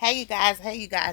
Hey you guys,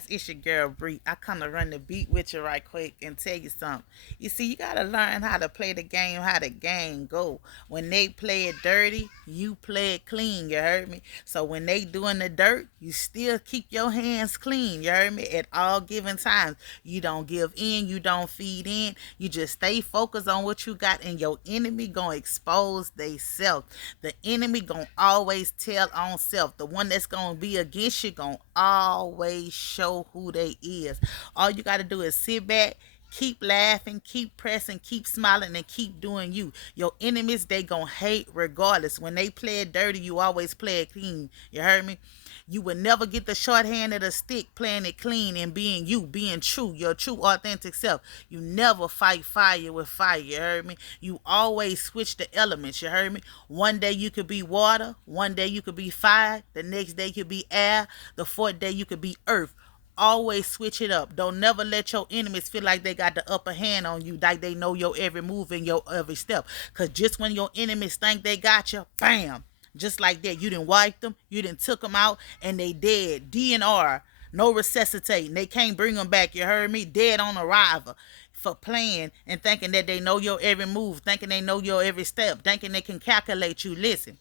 it's your girl Bree. I come to run the beat with you right quick and tell you something. You see, you gotta learn how to play the game, how the game go. When they play it dirty, you play it clean, you heard me? So when they doing the dirt, you still keep your hands clean, you heard me? At all given times. You don't give in, you don't feed in, you just stay focused on what you got, and your enemy gonna expose they self. The enemy gonna always tell on self. The one that's gonna be against you gonna always show who they is. All you gotta do is sit back, keep laughing, keep pressing, keep smiling, and keep doing you. Your enemies, they gonna hate regardless. When they play it dirty, you always play it clean. You heard me? You will never get the short hand of the stick playing it clean and being you, being true, your true authentic self. You never fight fire with fire, you heard me? You always switch the elements, you heard me? One day you could be water, one day you could be fire, the next day you could be air, the fourth day you could be earth. Always switch it up. Don't never let your enemies feel like they got the upper hand on you, like they know your every move and your every step. Cause just when your enemies think they got you, bam, just like that, you didn't wipe them, you didn't took them out, and they dead. DNR, no resuscitating. They can't bring them back. You heard me? Dead on arrival for playing and thinking that they know your every move, thinking they know your every step, thinking they can calculate you. Listen.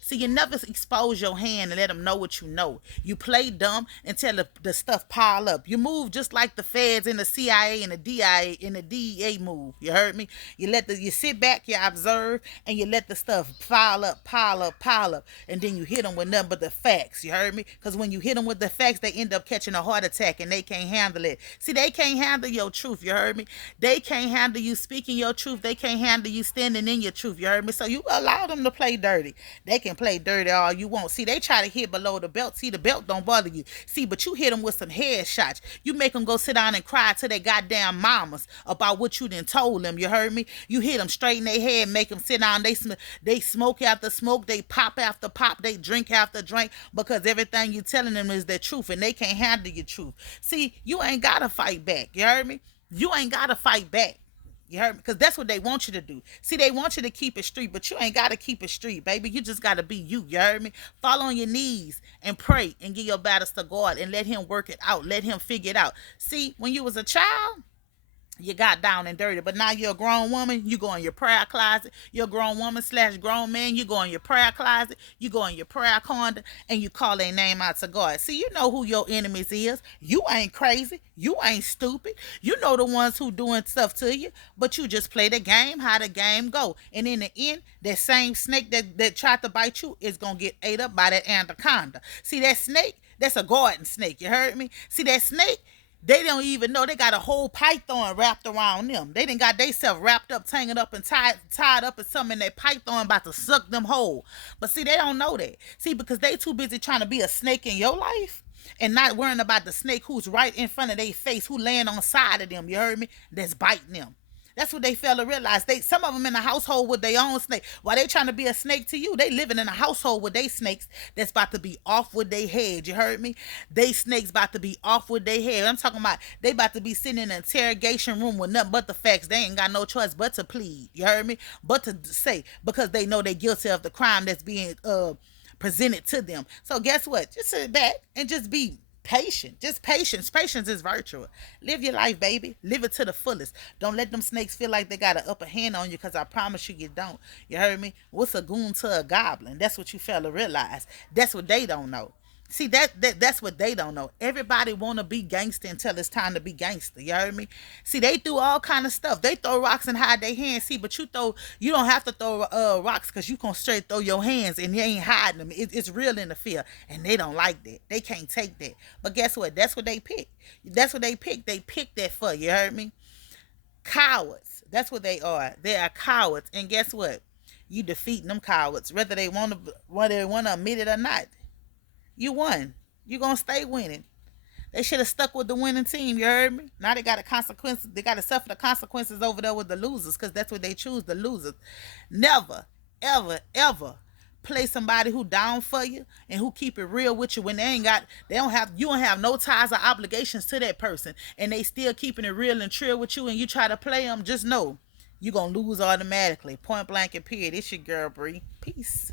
See, you never expose your hand and let them know what you know. You play dumb until the stuff pile up. You move just like the feds and the CIA and the DIA and the DEA move. You heard me? You sit back, you observe, and you let the stuff pile up, pile up, pile up, and then you hit them with nothing but the facts. You heard me? Because when you hit them with the facts, they end up catching a heart attack and they can't handle it. See, they can't handle your truth. You heard me? They can't handle you speaking your truth. They can't handle you standing in your truth. You heard me? So you allow them to play dirty. They can play dirty all you want. See, they try to hit below the belt. See, the belt don't bother you. See, but you hit them with some headshots. You make them go sit down and cry to their goddamn mamas about what you done told them. You heard me? You hit them straight in their head, make them sit down. They smoke after smoke. They pop after pop. They drink after drink because everything you telling them is the truth, and they can't handle your truth. See, you ain't gotta fight back. You heard me? You ain't gotta fight back. You heard me? Because that's what they want you to do. See, they want you to keep it street, but you ain't got to keep it street, baby. You just got to be you. You heard me? Fall on your knees and pray and give your battles to God and let Him work it out. Let Him figure it out. See, when you was a child, you got down and dirty, but now you're a grown woman, you go in your prayer closet. You're a grown woman slash grown man, you go in your prayer closet, you go in your prayer corner, and you call their name out to God. See, you know who your enemies is. You ain't crazy. You ain't stupid. You know the ones who doing stuff to you, but you just play the game, how the game go. And in the end, that same snake that tried to bite you is going to get ate up by that anaconda. See, that snake, that's a garden snake. You heard me? See, that snake, they don't even know they got a whole python wrapped around them. They done got themselves wrapped up, tangled up, and tied up in something, and that python about to suck them whole. But see, they don't know that. See, because they too busy trying to be a snake in your life and not worrying about the snake who's right in front of their face, who laying on side of them, you heard me? That's biting them. That's what they fail to realize. Some of them in a household with their own snake. While they trying to be a snake to you, they living in a household with they snakes that's about to be off with their head. You heard me? They snakes about to be off with their head. I'm talking about they about to be sitting in an interrogation room with nothing but the facts. They ain't got no choice but to plead. You heard me? But to say, because they know they're guilty of the crime that's being presented to them. So guess what? Just sit back and just be patient. Just patience. Patience is virtual. Live your life, baby. Live it to the fullest. Don't let them snakes feel like they got an upper hand on you, because I promise you don't. You heard me? What's a goon to a goblin? That's what you fail to realize. That's what they don't know. See, that's what they don't know. Everybody want to be gangster until it's time to be gangster. You heard me? See, they do all kind of stuff. They throw rocks and hide their hands. See, but you don't have to throw rocks, because you can straight throw your hands and you ain't hiding them. It's real in the field, and they don't like that. They can't take that. But guess what? That's what they pick. That's what they pick. They pick that for you. Heard me? Cowards. That's what they are. They are cowards. And guess what? You defeating them cowards, whether they want to admit it or not. You won. You gonna stay winning. They should have stuck with the winning team. You heard me? Now they got a consequence. They got to suffer the consequences over there with the losers, because that's what they choose. The losers. Never, ever, ever play somebody who down for you and who keep it real with you when you don't have no ties or obligations to that person, and they still keeping it real and trill with you, and you try to play them. Just know you gonna lose automatically. Point blank and period. It's your girl Bree. Peace.